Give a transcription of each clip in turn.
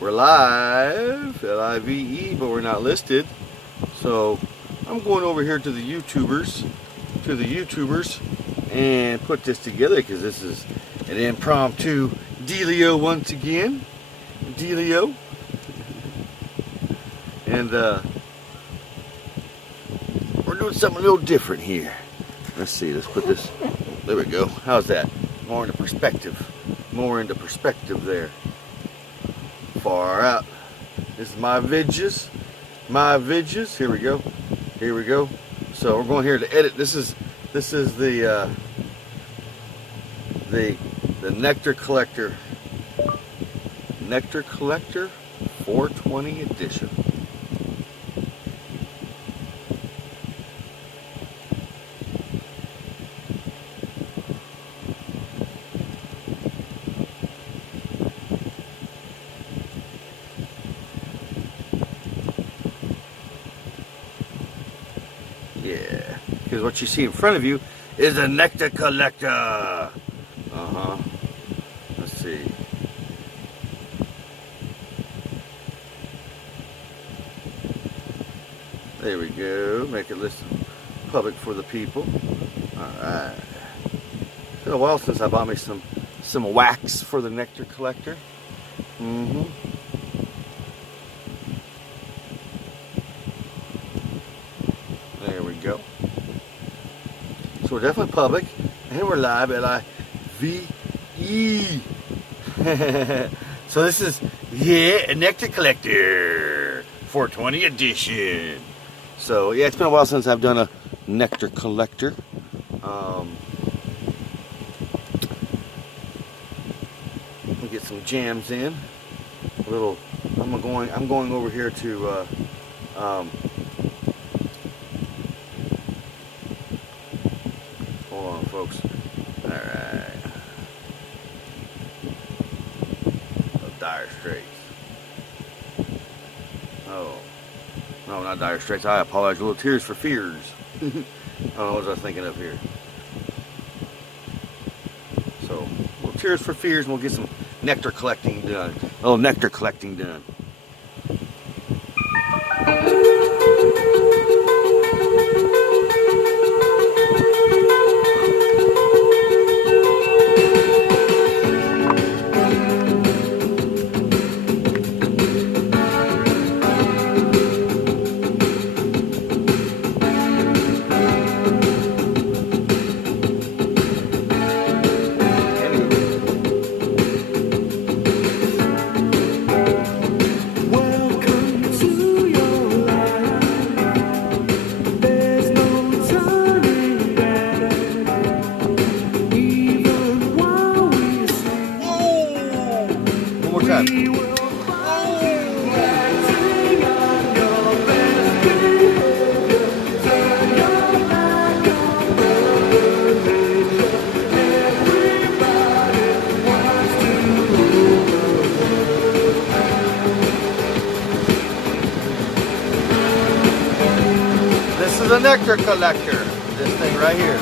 We're live, L-I-V-E, but we're not listed. So I'm going over here to the YouTubers, and put this together because this is an impromptu dealio once again. Dealio. And we're doing something a little different here. Let's see, let's put this, there we go. How's that? More into perspective. More into perspective there. Far out. This is my vidges. Here we go. So we're going here to edit. This is the Nectar Collector. Nectar Collector 420 edition. Yeah, because what you see in front of you is a Nectar Collector. Let's see. There we go. Make it listen public for the people. Alright. It's been a while since I bought me some wax for the Nectar Collector. There we go. So we're definitely public, and we're live at L-I-V-E. So this is, a Nectar Collector 420 edition. So yeah, it's been a while since I've done a Nectar Collector. Let me get some jams in. I'm going over here to hold on, folks. All right. Dire Straits. Oh, no, not Dire Straits. I apologize. Little Tears for Fears. I don't know what I was thinking of here. So, little Tears for Fears, and we'll get some nectar collecting done. A little nectar collecting done. This is a Nectar Collector. This thing right here.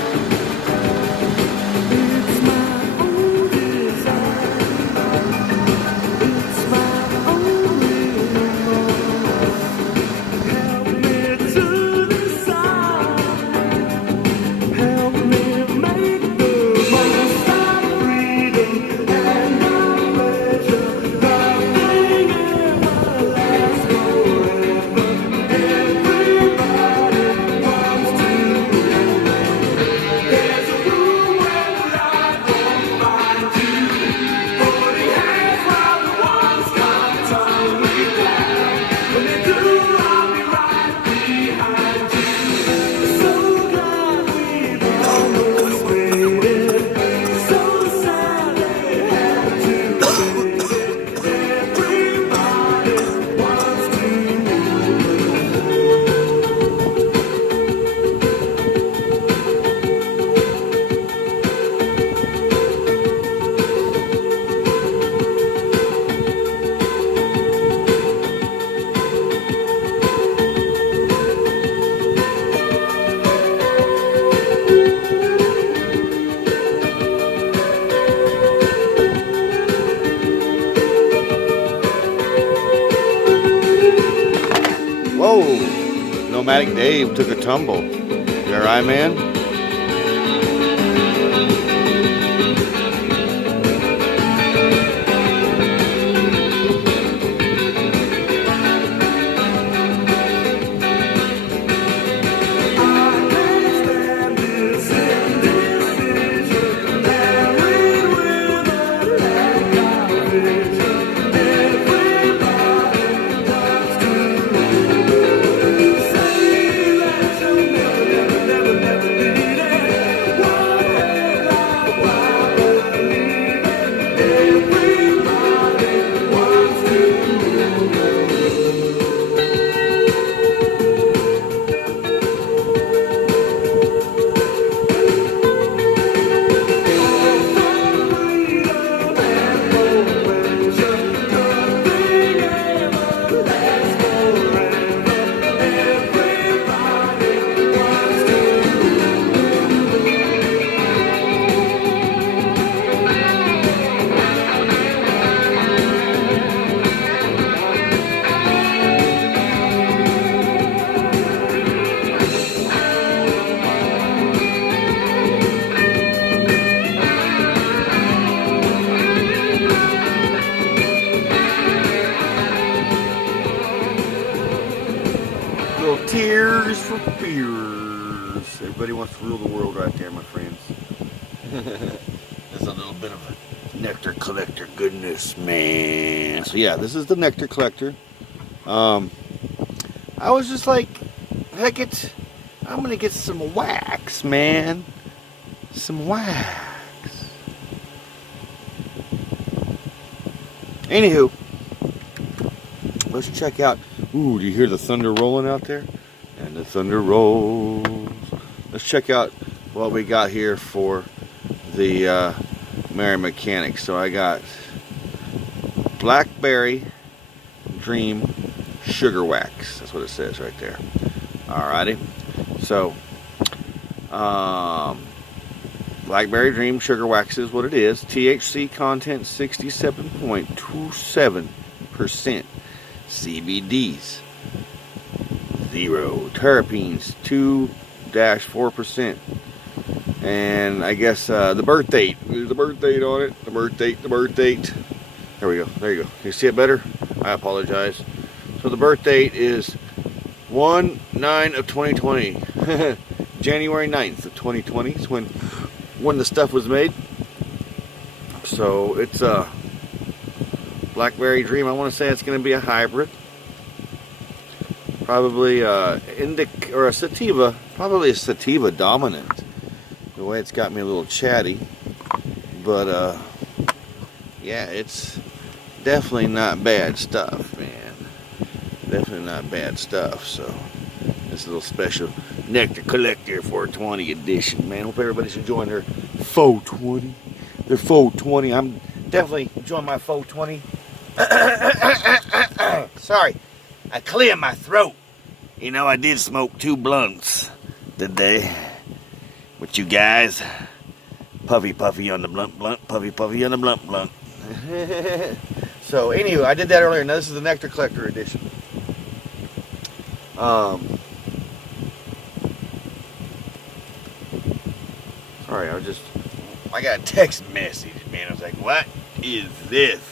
Oh, Nomadic Dave took a tumble. You alright, man? Tears for Fears. Everybody wants to rule the world right there, my friends. There's a little bit of a Nectar Collector goodness, man. So yeah, this is the Nectar Collector. I was just like, heck it, I'm gonna get some wax, man. Some wax. Anywho, let's check out. Ooh, do you hear the thunder rolling out there? And the thunder rolls. Let's check out what we got here for the Merry Mechanic. So I got Blackberry Dream Sugar Wax. That's what it says right there. Alrighty. So, Blackberry Dream Sugar Wax is what it is. THC content 67.27%. CBDs 0, terpenes 2-4%, and I guess the birth date. There's the birth date on it. The birth date. There we go. There you go. Can you see it better? I apologize. So the birth date is 1/9/2020. January 9th of 2020 is when the stuff was made. So it's a Blackberry Dream. I want to say it's going to be a hybrid. Probably indica or a sativa. Probably a sativa dominant. The way it's got me a little chatty. But yeah, it's definitely not bad stuff, man. Definitely not bad stuff. So this little special Nectar Collector 420 edition, man. Hope everybody's enjoying their 420. Their 420. I'm definitely enjoying my 420. Sorry, I cleared my throat. You know, I did smoke 2 blunts today with you guys. Puffy on the blunt, puffy on the blunt. So, anyway, I did that earlier. Now, this is the Nectar Collector edition. Sorry, I got a text message, man. I was like, what is this?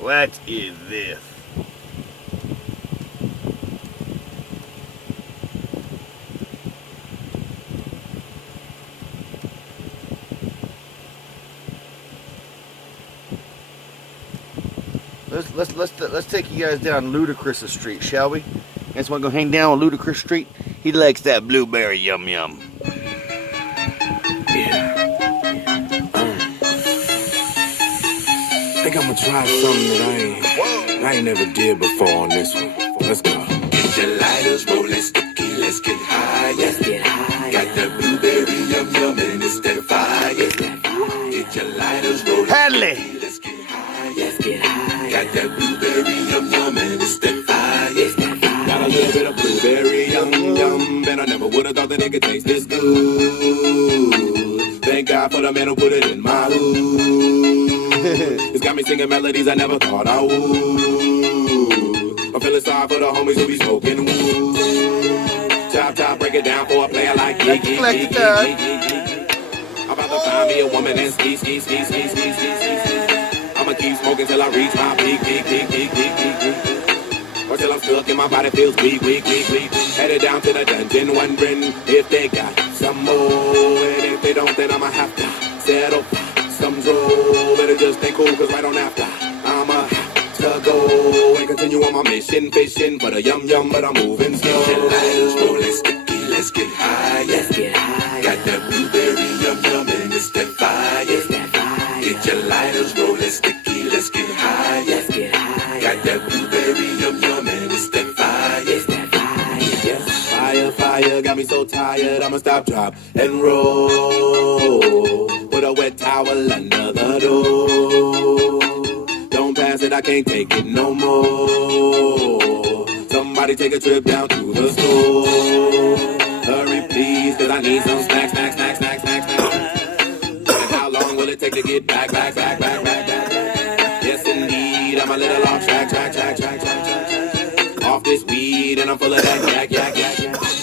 What is this? Let's take you guys down Ludacris Street, shall we? Guys want to go hang down on Ludacris Street? He likes that blueberry yum. Yeah. Think I'm gonna try something that I ain't never did before on this one. Let's go. Get your lighters rolling sticky, let's get high. Let's get high. Got that blueberry yum and it's that fire. Get your lighters rolling sticky, let's get high. Let's get high. Got that blueberry yum and it's that fire. Got a little bit of blueberry yum, and I never would've thought that it could taste this good. Thank God for the man who put it in my hood. It's got me singing melodies I never thought I would. I'm feeling sorry cigar for the homies who be smoking wood. Chop, chop, break it down for a player like Let's collect the time. I'm about to find me a woman and ski. I'ma keep smoking till I reach my peak. Or till I'm stuck and my body feels weak. Headed down to the dungeon, wondering if they got some more. And if they don't, then I'ma have to settle for some draw. Better just stay cool, cause right on after I'ma have to go and continue on my mission, fishing for the yum, but I'm moving slow. Get your lighters, rolling sticky, let's get high. Got that blueberry yum, and it's that fire. Get your lighters, rolling sticky, let's get high. Got that blueberry yum, and it's that fire. Fire, got me so tired, I'ma stop, drop, and roll. Put a wet towel under the door. Don't pass it, I can't take it no more. Somebody take a trip down to the store. Hurry please, cause I need some snacks. And how long will it take to get back? Yes indeed, I'm a little off track. Off this weed and I'm full of that yak.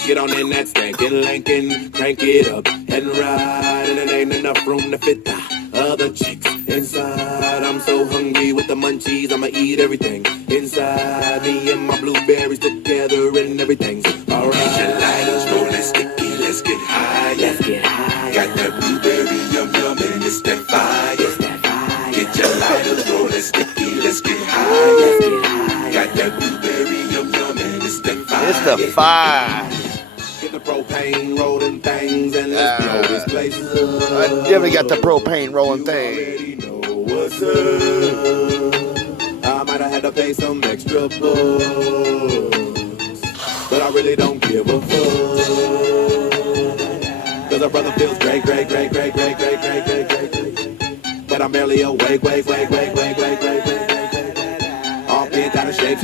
Get on in that stankin' Lincoln, crank it up and ride. And it ain't enough room to fit the other chicks inside. I'm so hungry with the munchies, I'ma eat everything inside. Me and my blueberries together and everything's alright. Get your lighters, rolling sticky, let's get high. Got that blueberry yum, and it's that fire. Get your lighters, rolling sticky, let's get high. Got that blueberry yum, and it's that fire. It's the fire. Get the propane rolling things and let's blow this place up. I definitely got the propane rolling thing. You already know what's up. I might have had to pay some extra bucks, but I really don't give a fuck. Cause a brother feels great. But I'm barely awake. All bent out of shape.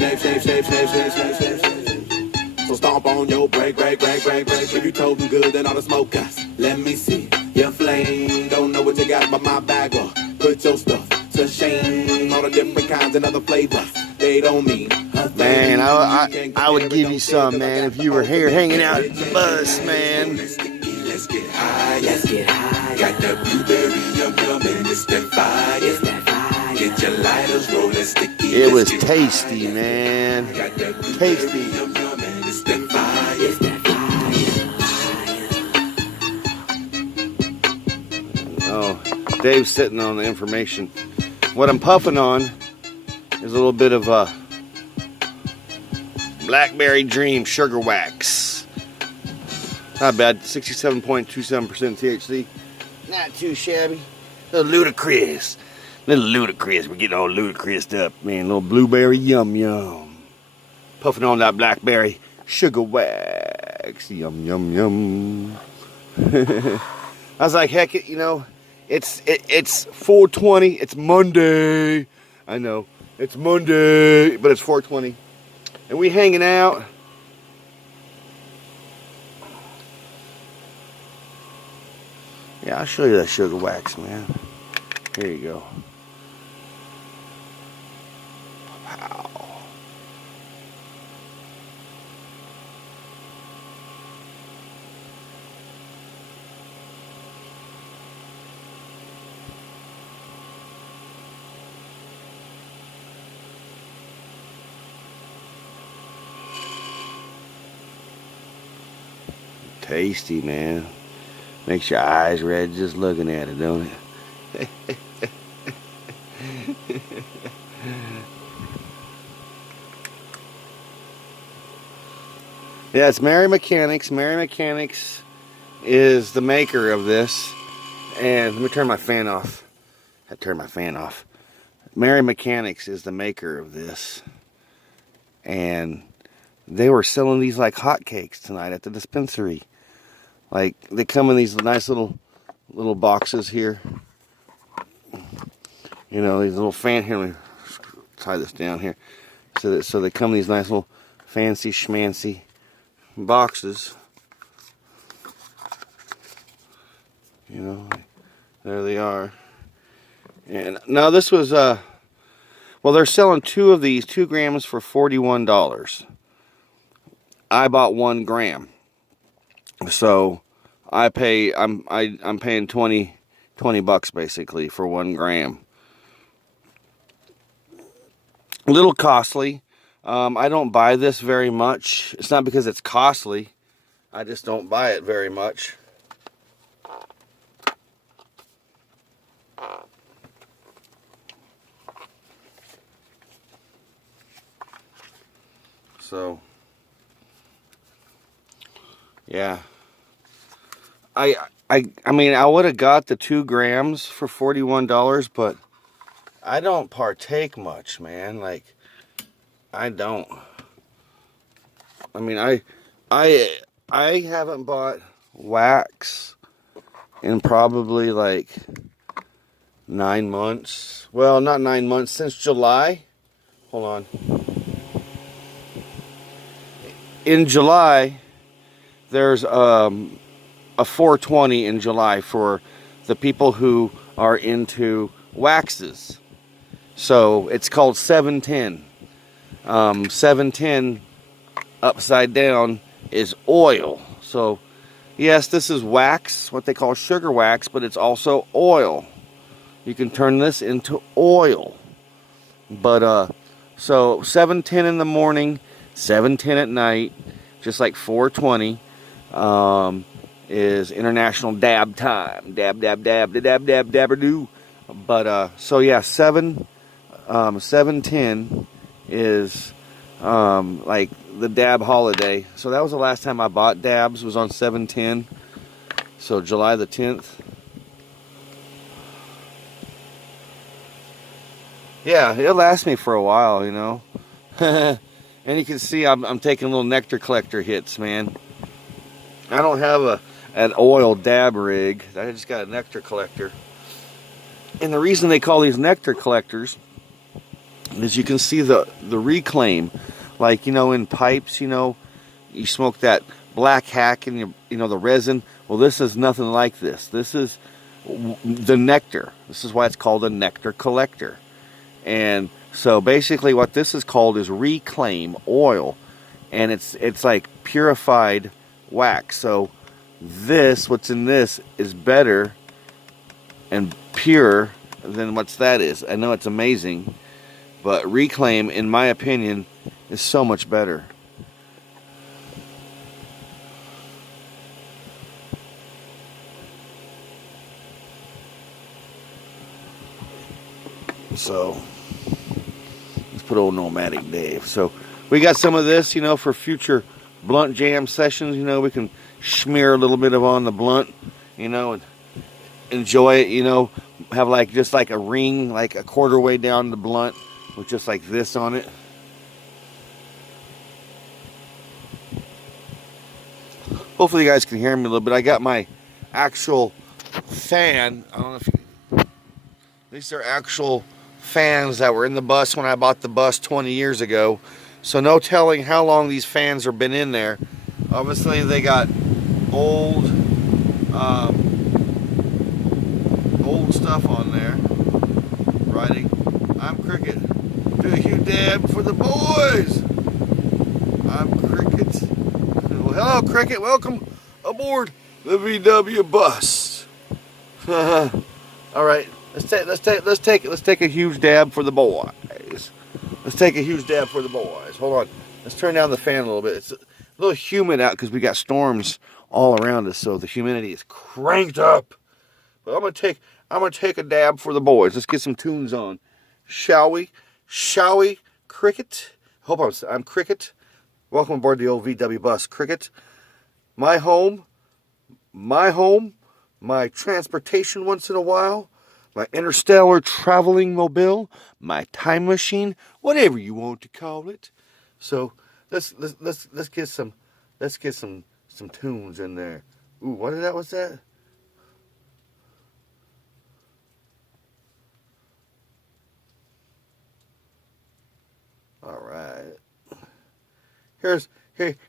So stomp on your break. If you toting good, then all the smoke guys. Let me see your flame. Don't know what you got, but my bag up. Put your stuff to shame. All the different kinds and other flavors, they don't mean a thing. Man, I would give you some, man, if you were here hanging out at the bus, man. Let's get high. Got that blueberry yum, and it's that fire. Get your lighters rolling sticky. It was tasty, man. Tasty. Oh, Dave's sitting on the information. What I'm puffing on is a little bit of Blackberry Dream Sugar Wax. Not bad, 67.27% THC. Not too shabby. A little ludicrous. We're getting all ludicrous up, man. A little blueberry yum. Puffing on that Blackberry Sugar Wax. Yum. I was like, heck it, you know, it's 4:20. It's Monday. I know. It's Monday, but it's 4:20. And we hanging out. Yeah, I'll show you that sugar wax, man. Here you go. Wow. Tasty, man. Makes your eyes red just looking at it, don't it? Yeah, it's Mary Mechanics. Mary Mechanics is the maker of this. And let me turn my fan off. I turned my fan off. Mary Mechanics is the maker of this. And they were selling these like hotcakes tonight at the dispensary. Like, they come in these nice little boxes here. You know, these little fan, here, let me tie this down here. So they come in these nice little fancy schmancy boxes. You know, there they are. And now this was Well, they're selling 2 of these, 2 grams for $41. I bought 1 gram. So I'm paying 20 bucks basically for 1 gram. A little costly. I don't buy this very much. It's not because it's costly. I just don't buy it very much. So, yeah. I mean, I would have got the 2 grams for $41, but I don't partake much, man. Like, I don't. I mean, I haven't bought wax in probably like 9 months. Well, not 9 months, since July. Hold on. In July, there's a 420 in July for the people who are into waxes. So it's called 710. 710 upside down is oil. So yes, this is wax, what they call sugar wax, but it's also oil. You can turn this into oil. But so 710 in the morning, 710 at night, just like 420 is International Dab time. Dab, dab, dab, dab, dab, dabber-doo. But so yeah, 710 is like the dab holiday. So that was the last time I bought dabs, was on 710. So July the 10th. Yeah, it'll last me for a while, you know. And you can see I'm taking little nectar collector hits, man. I don't have an oil dab rig. I just got a nectar collector. And the reason they call these nectar collectors is you can see the reclaim. Like, you know, in pipes, you know, you smoke that black hack and you know the resin. Well, this is nothing like this. This is the nectar. This is why it's called a nectar collector. And so basically what this is called is reclaim oil, and it's like purified wax. So this, what's in this, is better and pure than what's that is. I know it's amazing, but reclaim, in my opinion, is so much better. So let's put old Nomadic Dave. So we got some of this, you know, for future blunt jam sessions. You know, we can smear a little bit of on the blunt, you know, and enjoy it, you know, have like just like a ring, like a quarter way down the blunt with just like this on it. Hopefully you guys can hear me a little bit. I got my actual fan. I don't know if you, these are actual fans that were in the bus when I bought the bus 20 years ago. So no telling how long these fans have been in there. Obviously they got old stuff on there. Writing, I'm Cricket. Do a huge dab for the boys. I'm Cricket. Well, hello Cricket, welcome aboard the VW bus. All right, let's take a huge dab for the boys. Let's take a huge dab for the boys. Hold on, let's turn down the fan a little bit. It's a little humid out because we got storms all around us, so the humidity is cranked up. But I'm gonna take a dab for the boys. Let's get some tunes on, shall we? Shall we, Cricket? Hope I'm Cricket. Welcome aboard the old VW bus, Cricket. My home, my transportation once in a while, my interstellar traveling mobile, my time machine, whatever you want to call it. So let's get some tunes in there. Ooh, what was that? All right. Here.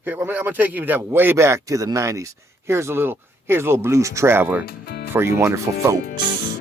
I'm gonna take you down way back to the '90s. Here's a little blues traveler for you wonderful folks.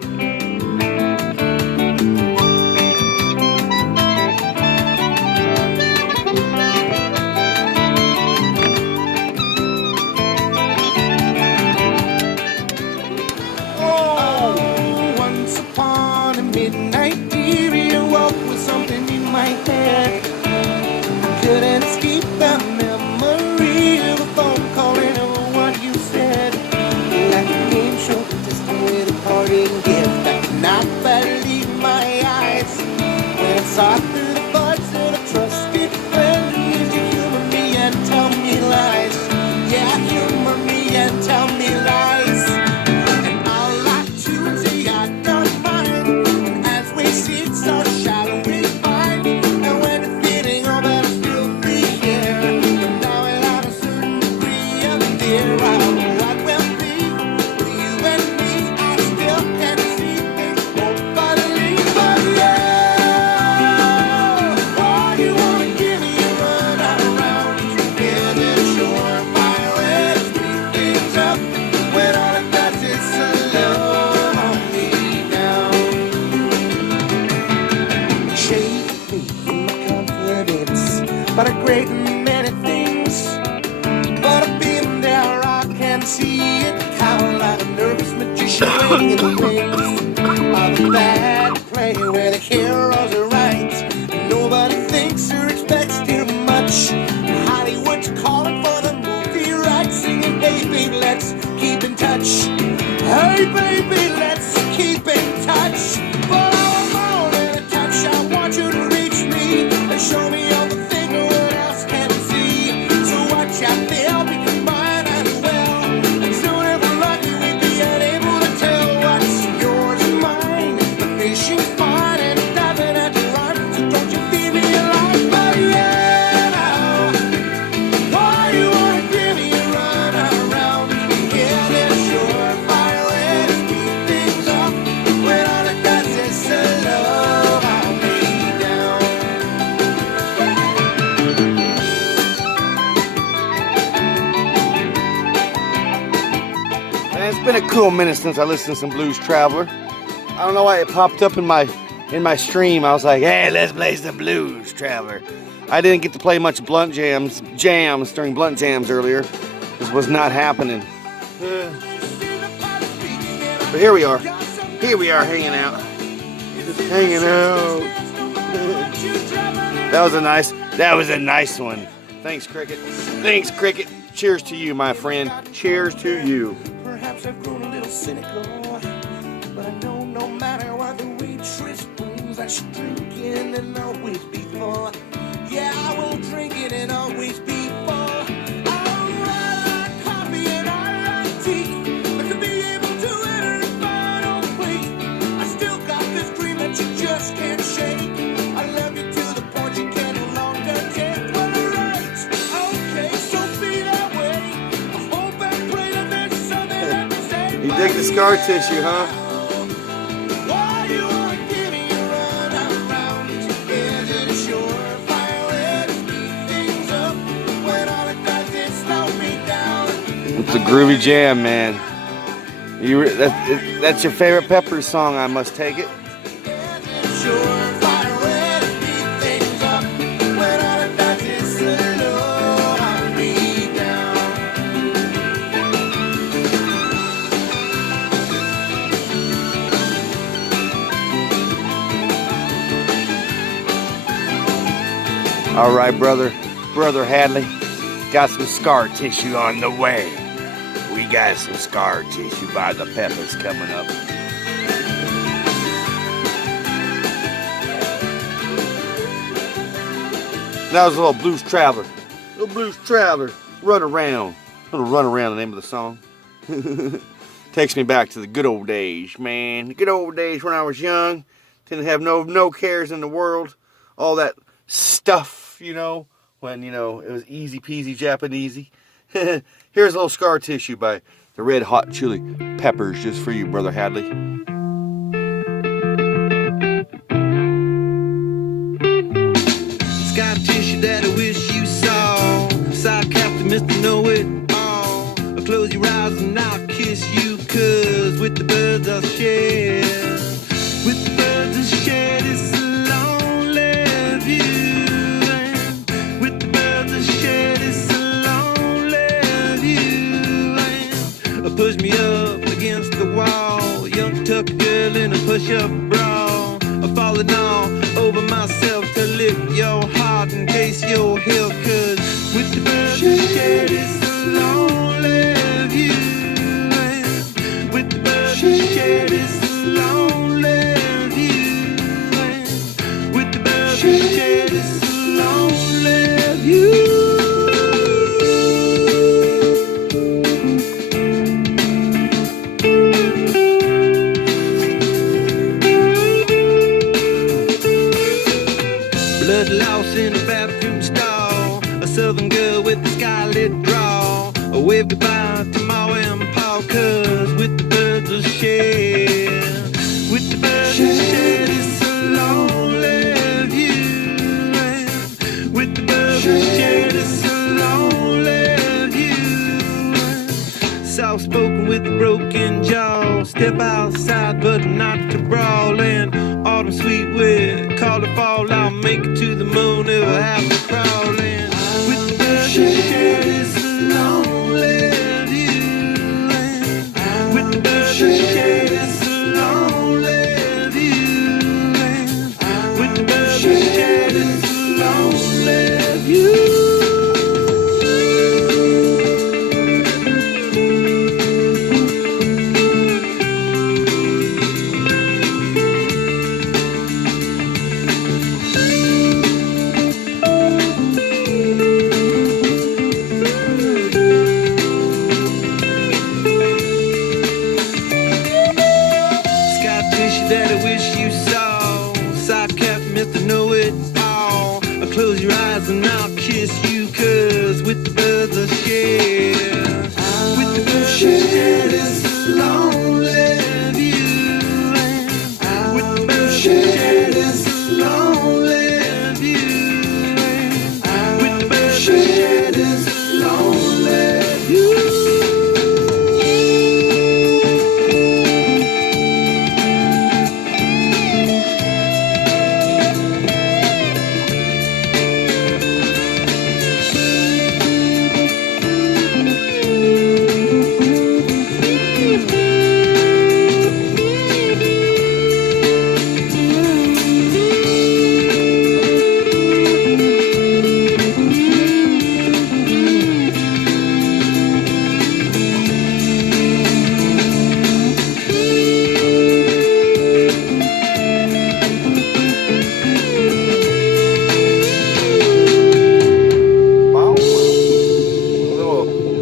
about a great many things. But I've been there, I can see it, kind of like a nervous magician waiting in the wings of a bad play where the heroes are right. Nobody thinks or expects too much. Hollywood's calling for the movie rights, singing, hey baby, let's keep in touch. Hey baby, let's keep in touch. But I'm more than a touch. I want you to reach me and show me all the things no one else can see. So watch out there, because mine as well. And soon if we're lucky, we'll be unable to tell what's yours and mine. The fishing's fine and it doesn't have to rhyme. So don't you feel me alive? But yeah, now, why you wanna give me a run around? Yeah, there's surefire way to speed things up. When all it does is slow me down. Man, it's been a cool minute since I listened to some Blues Traveler. I don't know why it popped up in my stream. I was like, hey, let's play some Blues Traveler. I didn't get to play much blunt jams during blunt jams earlier. This was not happening. But here we are. Here we are hanging out. Just hanging out. That was a nice one. Thanks, Cricket. Thanks, Cricket. Cheers to you, my friend. Cheers to you. Perhaps I've grown a little cynical, but I know no matter what the waitress brings, I should drink it and always be full. Yeah, I will drink it and always be full. I like coffee and I like tea, but to be able to enter a final plea, I still got this dream that you just can't shake. I love you to the point you can no longer take. Well, alright, okay, so be that way. I hope and pray that there's something that can save You dig the scar tissue, huh? why you wanna give me a run around? Is it a surefire way to speed things up? When all it does is slow me down. It's a groovy jam, man. That's your favorite Peppers song, I must take it. Is it a surefire way to speed things up? When all it does is slow me down. All right, brother Hadley, got some scar tissue on the way. We got some scar tissue by the Peppers coming up. That was a little Blues Traveler. Little Blues Traveler, run around. Little run around, the name of the song. Takes me back to the good old days, man. The good old days when I was young. Didn't have no cares in the world. All that stuff, you know, when, you know, it was easy peasy Japanesey. Here's a little scar tissue by the Red Hot Chili Peppers, just for you, Brother Hadley. Scar tissue that I wish you saw. Side captain, Mr. Know-It-All. Close your eyes and I'll kiss you, 'cause with the birds I'll share. With the birds I'll share this lonely view. And with the birds I'll share this lonely view. And push me up against the wall. Young tuck girl in a push-up bra. I'm falling all over myself to lift your heart in case you're held. 'Cause with the birds I'll share this lonely view. And with the birds I'll share this lonely view. And with the birds I'll share this lonely view. Blood loss in a bathroom stall. A southern girl with a scarlet draw. A wave goodbye to Ma and Pa, 'cause with the birds I'll share. With the birds I'll share this lonely view. And with the birds I'll share this lonely view. Soft spoken with a broken jaw. Step outside but not to brawl. And autumn sweet wind, call it fall. I'll make it to the moon if I have to crawl in. Close your eyes and I'll kiss you, 'cause with the birds I share, with the birds I share this lonely view, and with the birds I share this lonely view, and with the birds I share this lonely view.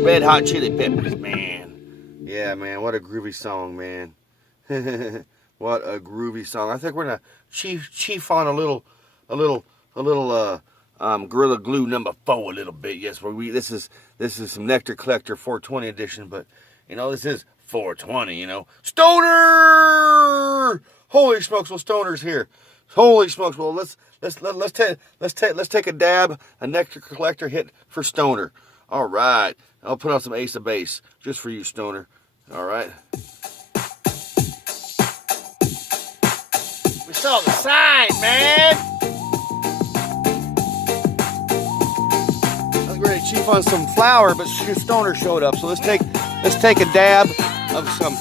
Red Hot Chili Peppers, man. Yeah, man, what a groovy song, man. What a groovy song. I think we're gonna chief on a little Gorilla Glue number 4 a little bit. Yes, this is some Nectar Collector 420 edition, but you know this is 420. You know, Stoner. Holy smokes, well, Stoner's here. Holy smokes, well, let's take a dab, a Nectar Collector hit for Stoner. All right, I'll put on some Ace of Base just for you, Stoner. All right. We saw the sign, man. I was ready to chief on some flour, but Stoner showed up. So let's take a dab of some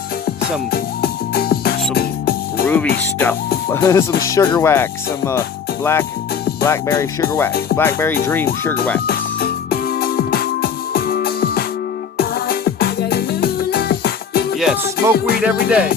groovy stuff. Some sugar wax, some blackberry sugar wax, blackberry dream sugar wax. Yes, smoke weed every day.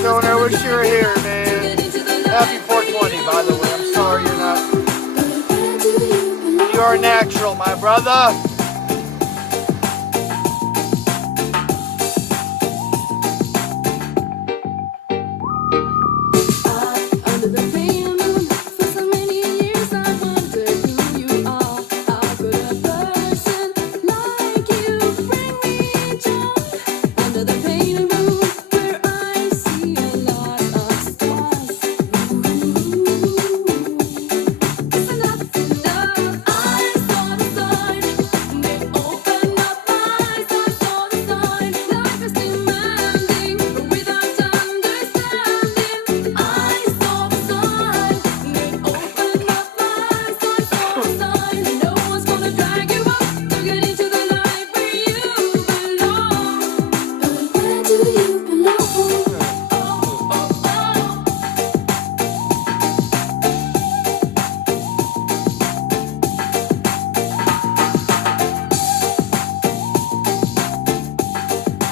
Stoner, wish you were here, man. Happy 420, by the way. I'm sorry you're not. You are natural, my brother.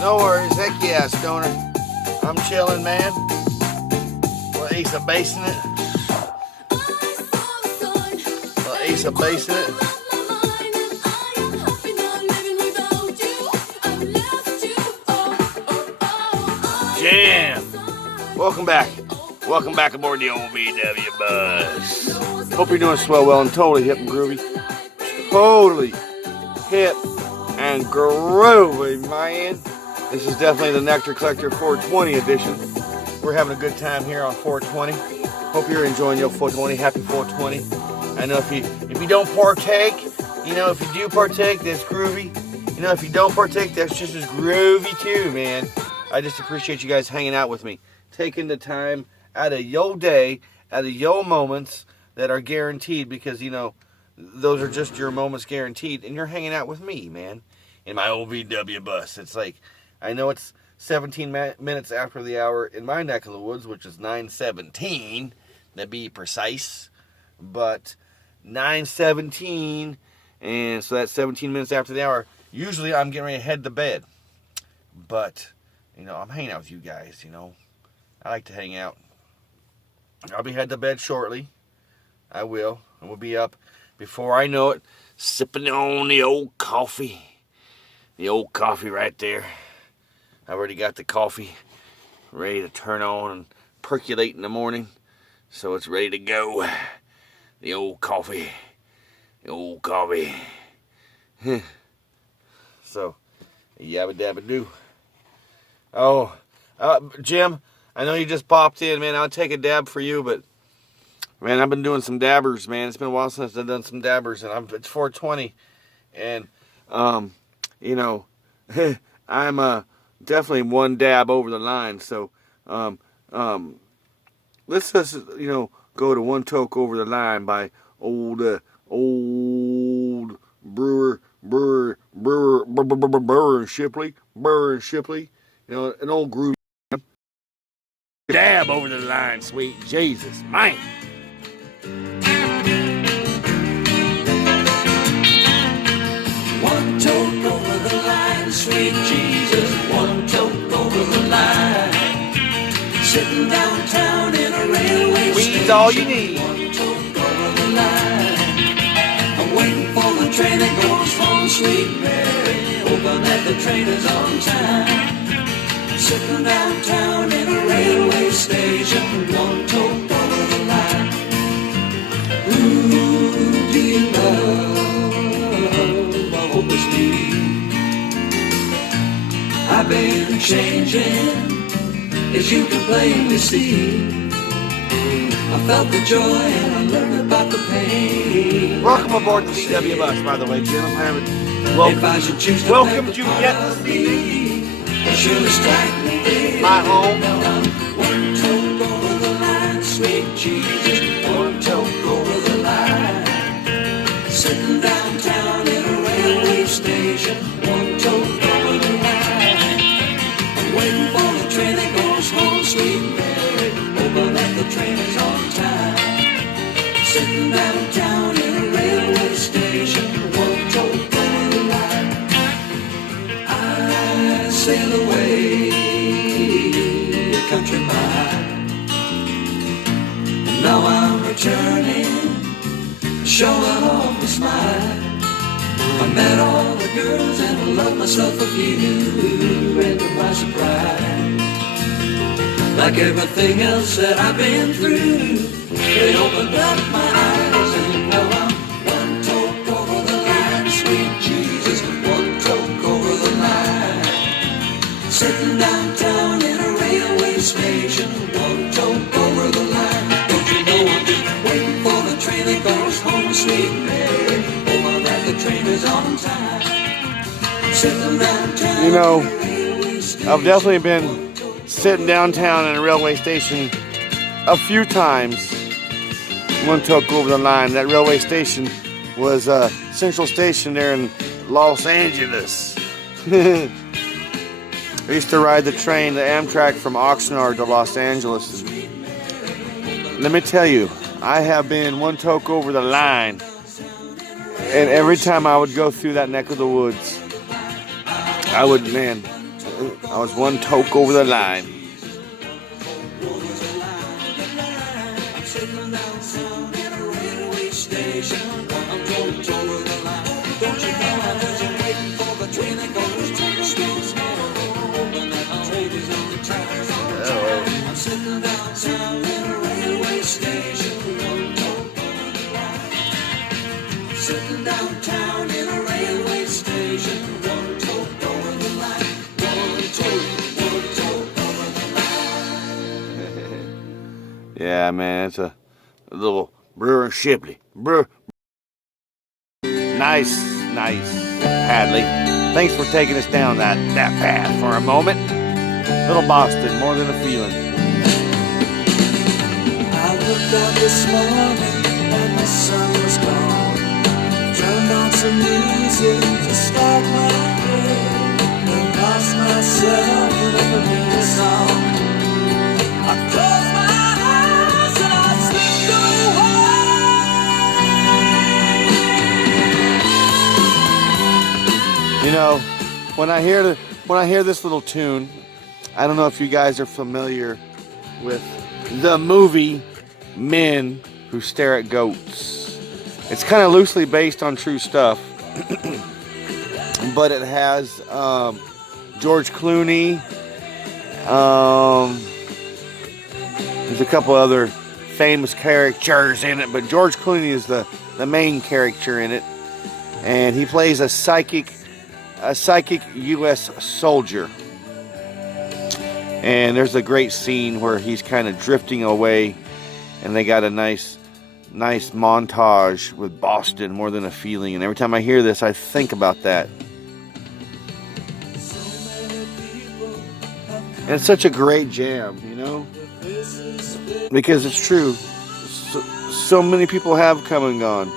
No worries, heck yeah, Stoner. I'm chilling, man. Little Ace of Base in it. Little Ace of Base in it. Jam. Welcome back. Welcome back aboard the old VW bus. Hope you're doing swell, well, and totally hip and groovy. Totally hip and groovy, man. This is definitely the Nectar Collector 420 edition. We're having a good time here on 420. Hope you're enjoying your 420. Happy 420. I know if you don't partake, you know, if you do partake, that's groovy. You know, if you don't partake, that's just as groovy too, man. I just appreciate you guys hanging out with me, taking the time out of your day, out of your moments that are guaranteed, because, you know, those are just your moments guaranteed, and you're hanging out with me, man, in my old VW bus. It's like, I know it's 17 minutes after the hour in my neck of the woods, which is 9:17, to be precise, but 9:17, and so that's 17 minutes after the hour. Usually I'm getting ready to head to bed, but, you know, I'm hanging out with you guys, you know. I like to hang out. I'll be heading to bed shortly. I will. And we'll be up before I know it, sipping on the old coffee. The old coffee right there. I already got the coffee ready to turn on and percolate in the morning, so it's ready to go. The old coffee. The old coffee. So, yabba dabba doo. Oh, Jim, I know you just popped in, man. I'll take a dab for you, but man, I've been doing some dabbers, man. It's been a while since I've done some dabbers, and it's 420, and you know, I'm definitely one dab over the line. So let's just, you know, go to One Toke Over the Line by old Brewer and Shipley, you know, an old groove. Dab over the line, sweet Jesus, man. One toke over the line, sweet Jesus, one toke over the line. Sitting downtown in a railway Weed's station, all you need. one toke over the line. I'm waiting for the train that goes home, sweet Mary, hoping that the train is on time. Sitting downtown in a railway station, one toke over the line. Ooh, do you love? I hope it's me. I've been changing, as you can plainly see. I felt the joy and I learned about the pain. Welcome aboard the VW bus, by the way, Jim. I haven't welcomed you yet this evening. Surely strike me. My home. One toke over the line, sweet Jesus. One toke over the line. Sitting downtown in a railway station. One toke over the line. I'm waiting for the train that goes home, sweet Mary, hoping that the train is on time. Sitting downtown in a railway station. One toke over the line. I sail away, a country mile. And now I'm returning, showing off a smile. I met all the girls and I loved myself a few, and to my surprise, like everything else that I've been through, they opened up my eyes, and now I'm one toke over the line, sweet Jesus, one toke over the line. Sitting downtown in a railway station, one toke over the line. Don't you know I'm just waiting for the train that goes home, sweet Mary, hoping that the train is on time. Sitting downtown, You know, in a railway station, I've definitely been sitting downtown in a railway station a few times. One toke over the line. That railway station was Central Station there in Los Angeles. I used to ride the train, the Amtrak from Oxnard to Los Angeles. And let me tell you, I have been one toke over the line. And every time I would go through that neck of the woods, I was one toke over the line. Sitting downtown in a railway station, one toke over the line, one toke over the line. Yeah, man, it's a little Brewer and Shipley. Nice, Hadley. Thanks for taking us down that path for a moment. Little Boston, more than a feeling. I woke up this morning and the sun was gone. Turned on some music to start my day. And lost myself in a familiar song. I closed my eyes and I slipped away. You know, when I hear this little tune, I don't know if you guys are familiar with the movie Men Who Stare at Goats. It's kind of loosely based on true stuff, but it has George Clooney. There's a couple other famous characters in it, but George Clooney is the main character in it, and he plays a psychic U.S. soldier. And there's a great scene where he's kind of drifting away, and they got a nice montage with Boston, more than a feeling. And every time I hear this, I think about that. And it's such a great jam, you know, because it's true. So many people have come and gone.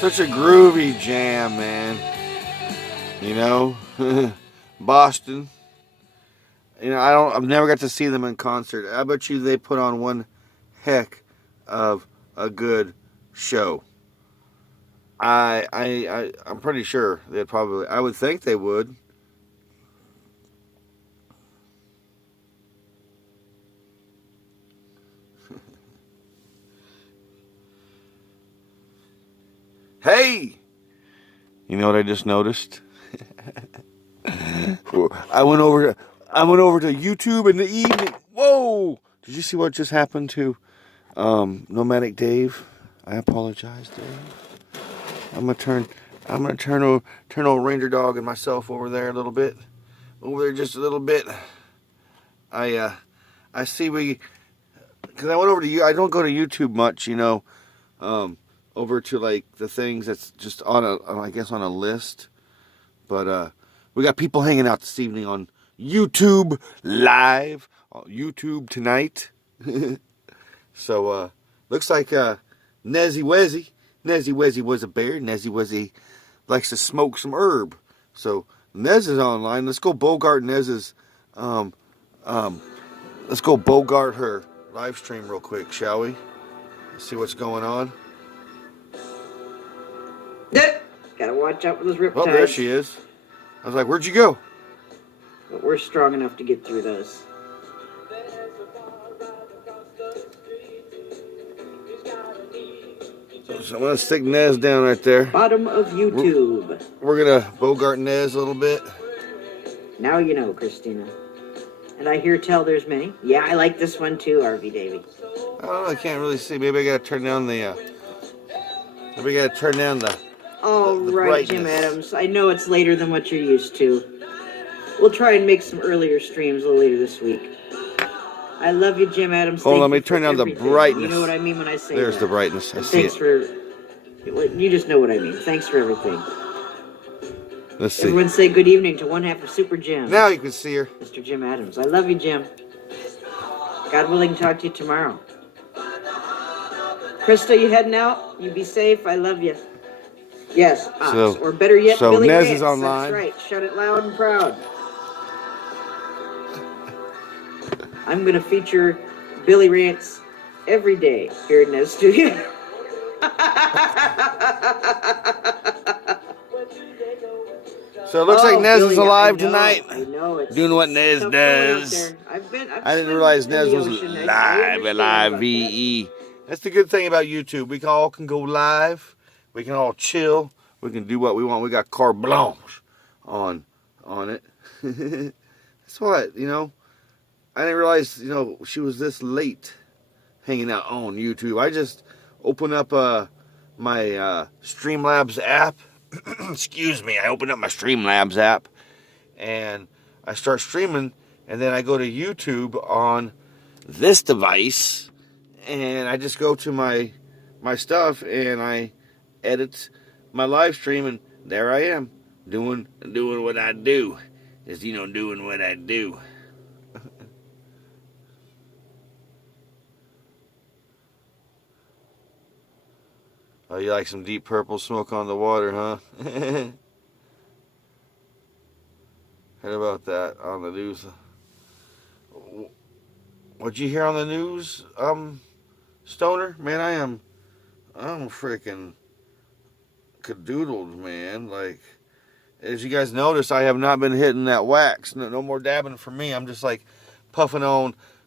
Such a groovy jam, man. You know, Boston. You know, I've never got to see them in concert. I bet you they put on one heck of a good show. I'm pretty sure they'd probably. I would think they would. Hey! You know what I just noticed? I went over to YouTube in the evening. Whoa! Did you see what just happened to Nomadic Dave? I apologize, Dave. I'm gonna turn old Ranger Dog and myself over there a little bit. Over there just a little bit. I see because I went over to you. I don't go to YouTube much, you know. Over to like the things that's just on a list, but we got people hanging out this evening on YouTube live, YouTube tonight. So looks like Nezzy Wezzy was a bear. Nezzy Wezzy likes to smoke some herb, so Nez is online. Let's go Bogart Nez's let's go Bogart her live stream real quick, shall we? Let's see what's going on. Gotta watch out with those riptides. Oh, there she is. I was like, where'd you go? But we're strong enough to get through those. So I'm going to stick Nez down right there. Bottom of YouTube. We're going to Bogart Nez a little bit. Now you know, Christina. And I hear tell there's many. Yeah, I like this one too, RV Davy. I don't know, I can't really see. Maybe I got to turn down the... maybe I got to turn down the... Oh, the right, brightness. Jim Adams. I know it's later than what you're used to. We'll try and make some earlier streams a little later this week. I love you, Jim Adams. Hold on, let me turn down the brightness. You know what I mean when I say There's that. the brightness. I see Thanks for... You just know what I mean. Thanks for everything. Let's see. Everyone say good evening to one half of Super Jim. Now you can see her. Mr. Jim Adams. I love you, Jim. God willing, talk to you tomorrow. Krista, you heading out? You be safe. I love you. Yes, Ox. So- Or better yet, so Billy Nez Vance. is online. That's right. Shout it loud and proud. I'm going to feature Billy Rants every day here in Nez Studio. So it looks like Nez is alive tonight. I know it's doing what Nez does. I didn't realize Nez was live, L-I-V-E. That's the good thing about YouTube. We all can go live. We can all chill. We can do what we want. We got carte blanche on it. That's what, you know. I didn't realize, you know, she was this late hanging out on YouTube. I just opened up my Streamlabs app. Excuse me. I opened up my Streamlabs app and I start streaming, and then I go to YouTube on this device, and I just go to my stuff, and I edit my live stream, and there I am, doing what I do. Just, you know, doing what I do. Oh, you like some Deep Purple Smoke on the Water, huh? Heard about that on the news. What'd you hear on the news, Stoner? Man, I'm freaking cadoodled, man. Like, as you guys notice, I have not been hitting that wax. No more dabbing for me. I'm just like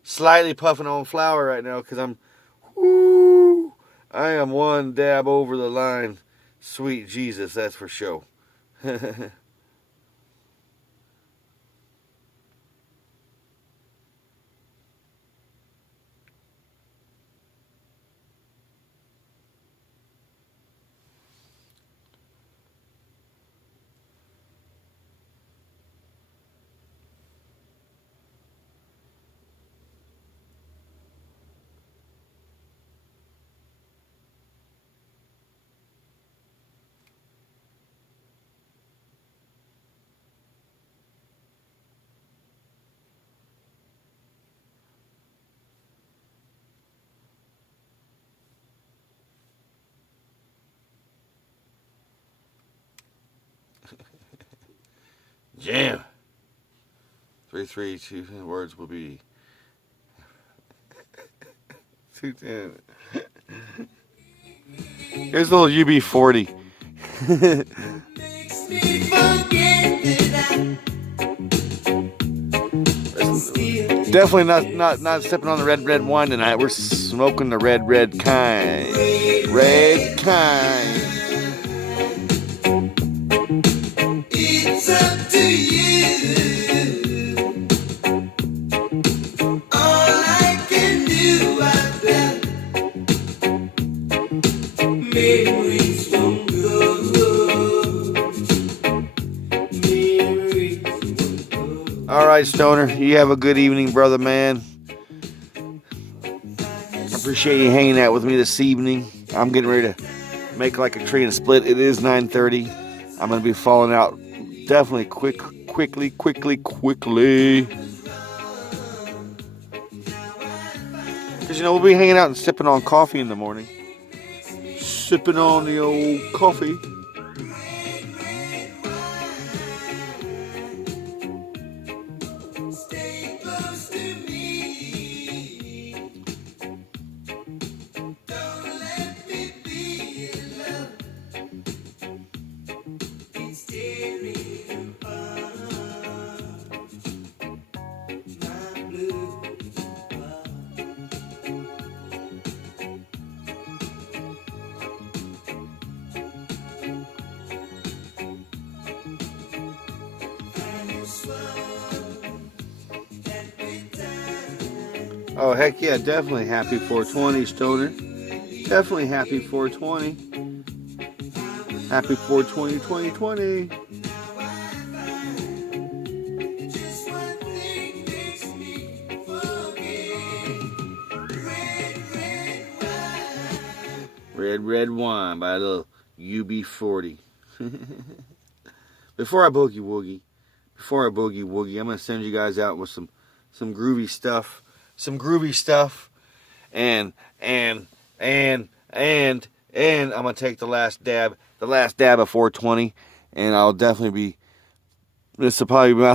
slightly puffing on flour right now because I am one dab over the line. Sweet Jesus, that's for sure. Jam. 3, 2 words will be 210. Here's a little UB40. Definitely not sipping on the red wine tonight. We're smoking the red kind. Red kind. It's up to you. All I can do, I bet. Memories won't go. Memories won't go. All right, Stoner. You have a good evening, brother, man. I appreciate you hanging out with me this evening. I'm getting ready to make like a tree and a split. It is 9:30. I'm going to be falling out definitely quickly. Because, you know, we'll be hanging out and sipping on coffee in the morning. Sipping on the old coffee. Stay close to me. Don't let me be in love. It's tearing apart my blue heart. Oh, heck yeah, definitely happy 420, Stoner. Definitely happy 420. Happy 420, 2020. Just one thing makes me forget. Red wine by a little UB40. Before I boogie woogie, I'm going to send you guys out with some groovy stuff. Some groovy stuff. And I'm going to take the last dab of 420. And I'll definitely be, this will probably be my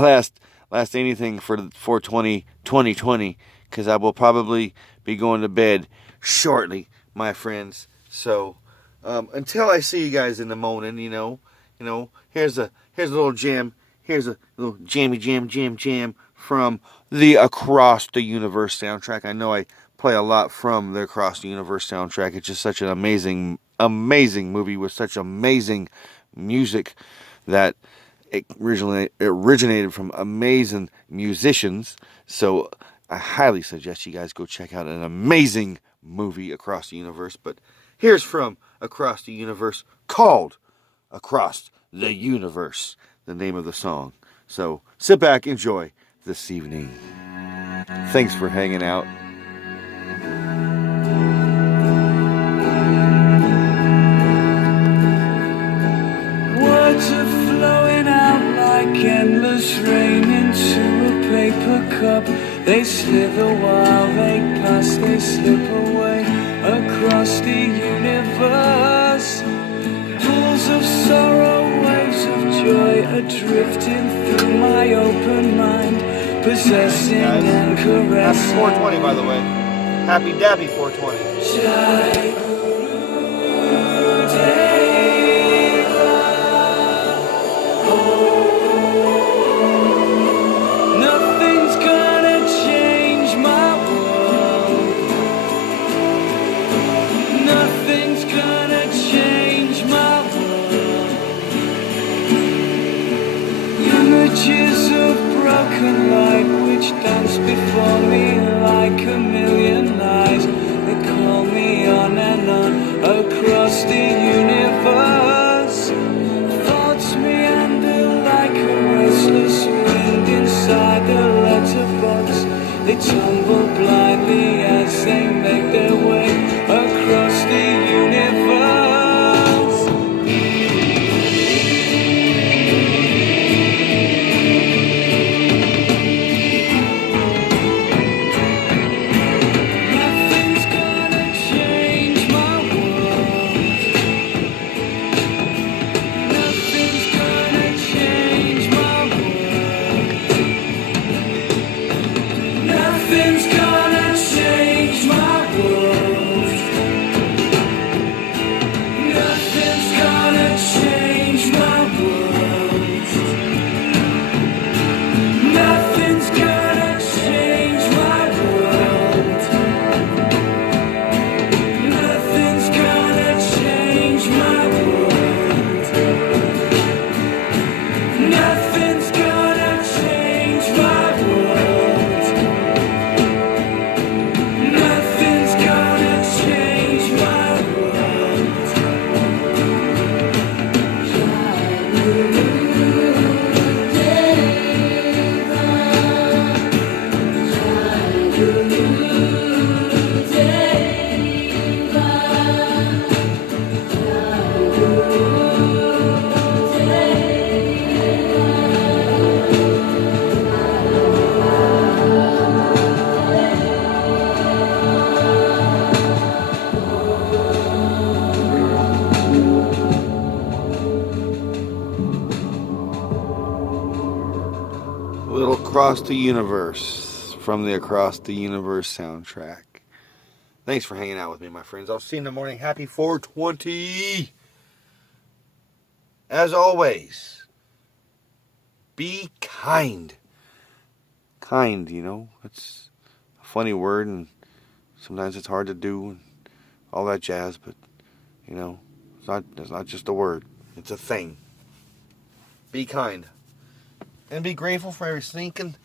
last anything for 420 2020, because I will probably be going to bed shortly, my friends. So until I see you guys in the morning, here's a little jam. Here's a little jammy jam from the Across the Universe soundtrack. I know I play a lot from the Across the Universe soundtrack. It's just such an amazing movie with such amazing music that it originated from amazing musicians. So I highly suggest you guys go check out an amazing movie, Across the Universe. But here's from Across the Universe, called Across the Universe, the name of the song. So sit back, enjoy this evening. Thanks for hanging out. Words are flowing out like endless rain into a paper cup. They slither while they pass, they slip away across the universe. Pools of sorrow, waves of joy are drifting through my open mind, possessing and caressing. Happy 420, by the way. Happy Dabby 420. Nothing's gonna change my world. Nothing's gonna change my world. Images of broken light which dance before me like a million lies. They call me on and on across the universe. Thoughts meander like a restless wind inside the letterbox. They tumble blindly as they make their way across the universe. Nothing's gonna change my world. Nothing's gonna change my world. Nothing's gonna change my world. Nothing's gonna change my world. Nothing's gonna change my world. Nothing's gonna change my world. Nothing's gonna change my world. Nothing's gonna change my Little Across the Universe from the Across the Universe soundtrack. Thanks for hanging out with me, my friends. I'll see you in the morning. Happy 420. As always, be kind. Kind, it's a funny word, and sometimes it's hard to do, and all that jazz, but, it's not just a word. It's a thing. Be kind. And be grateful for every sneaking,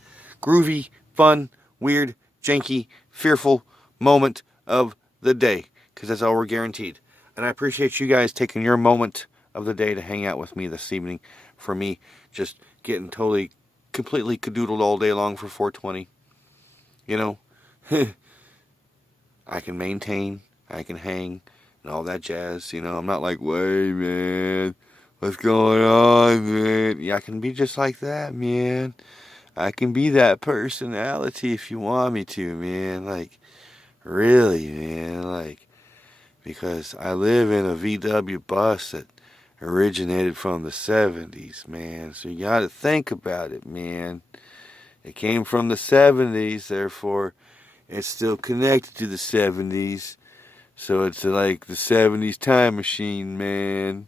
groovy, fun, weird, janky, fearful moment of the day. Because that's all we're guaranteed. And I appreciate you guys taking your moment of the day to hang out with me this evening. For me, just getting completely cadoodled all day long for 420. I can maintain, I can hang, and all that jazz. I'm not like, wait, man. What's going on, man? Yeah, I can be just like that, man. I can be that personality if you want me to, man. Like, really, man. Like, because I live in a VW bus that originated from the 70s, man. So you gotta think about it, man. It came from the 70s, therefore it's still connected to the 70s. So it's like the 70s time machine, man.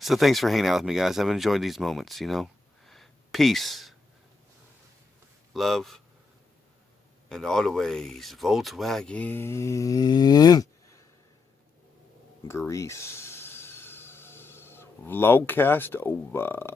So thanks for hanging out with me, guys. I've enjoyed these moments, Peace, love, and always Volkswagen Grease. Vlogcast over.